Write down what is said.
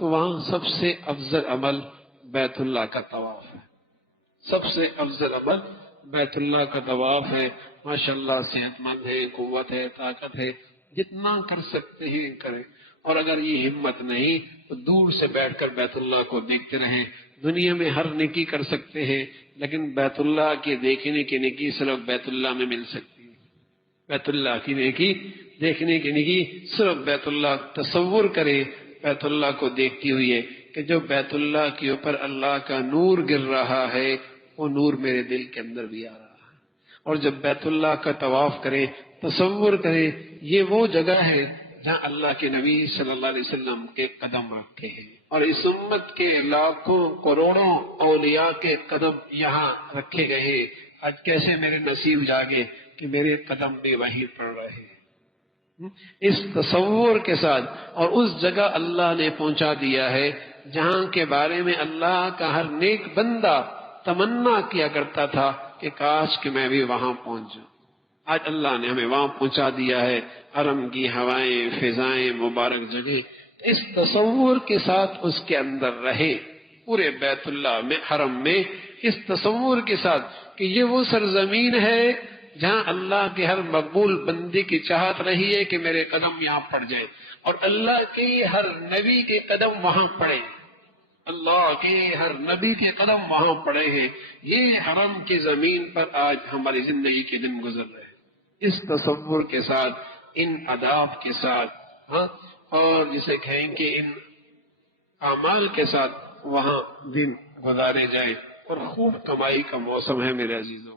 تو وہاں سب سے افضل عمل بیت اللہ کا طواف ہے. سب سے افضل عمل بیت اللہ کا طواف ہے. ماشاءاللہ صحت مند ہے، قوت ہے، طاقت ہے، جتنا کر سکتے ہیں کریں. اور اگر یہ ہمت نہیں تو دور سے بیٹھ کر بیت اللہ کو دیکھتے رہیں. دنیا میں ہر نیکی کر سکتے ہیں، لیکن بیت اللہ کے دیکھنے کی نیکی صرف بیت اللہ میں مل سکتی ہے. بیت اللہ کی نیکی دیکھنے کی نیکی صرف بیت اللہ. تصور کرے بیت اللہ کو دیکھتی ہوئی ہے کہ جو بیت اللہ کے اوپر اللہ کا نور گر رہا ہے وہ نور میرے دل کے اندر بھی آ رہا ہے. اور جب بیت اللہ کا طواف کریں، تصور کریں یہ وہ جگہ ہے جہاں اللہ کے نبی صلی اللہ علیہ وسلم کے قدم رکھے ہیں، اور اس امت کے لاکھوں کروڑوں اولیاء کے قدم یہاں رکھے گئے ہیں. آج کیسے میرے نصیب جاگے کہ میرے قدم بھی وہیں پڑ رہے ہیں. اس تصور کے ساتھ، اور اس جگہ اللہ نے پہنچا دیا ہے جہاں کے بارے میں اللہ کا ہر نیک بندہ تمنا کیا کرتا تھا کہ کاش کہ میں بھی وہاں پہنچ جاؤں. آج اللہ نے ہمیں وہاں پہنچا دیا ہے. حرم کی ہوائیں، فضائیں، مبارک جگہ. اس تصور کے ساتھ اس کے اندر رہے پورے بیت اللہ میں، حرم میں، اس تصور کے ساتھ کہ یہ وہ سرزمین ہے جہاں اللہ کے ہر مقبول بندے کی چاہت رہی ہے کہ میرے قدم یہاں پڑ جائیں، اور اللہ کے ہر نبی کے قدم وہاں پڑے. اللہ کے ہر نبی کے قدم وہاں پڑے ہیں. یہ حرم کی زمین پر آج ہماری زندگی کے دن گزر رہے ہیں اس تصور کے ساتھ، ان آداب کے ساتھ، اور جسے کہیں کہ ان اعمال کے ساتھ وہاں دن گزارے جائیں. اور خوب کمائی کا موسم ہے میرے عزیزوں.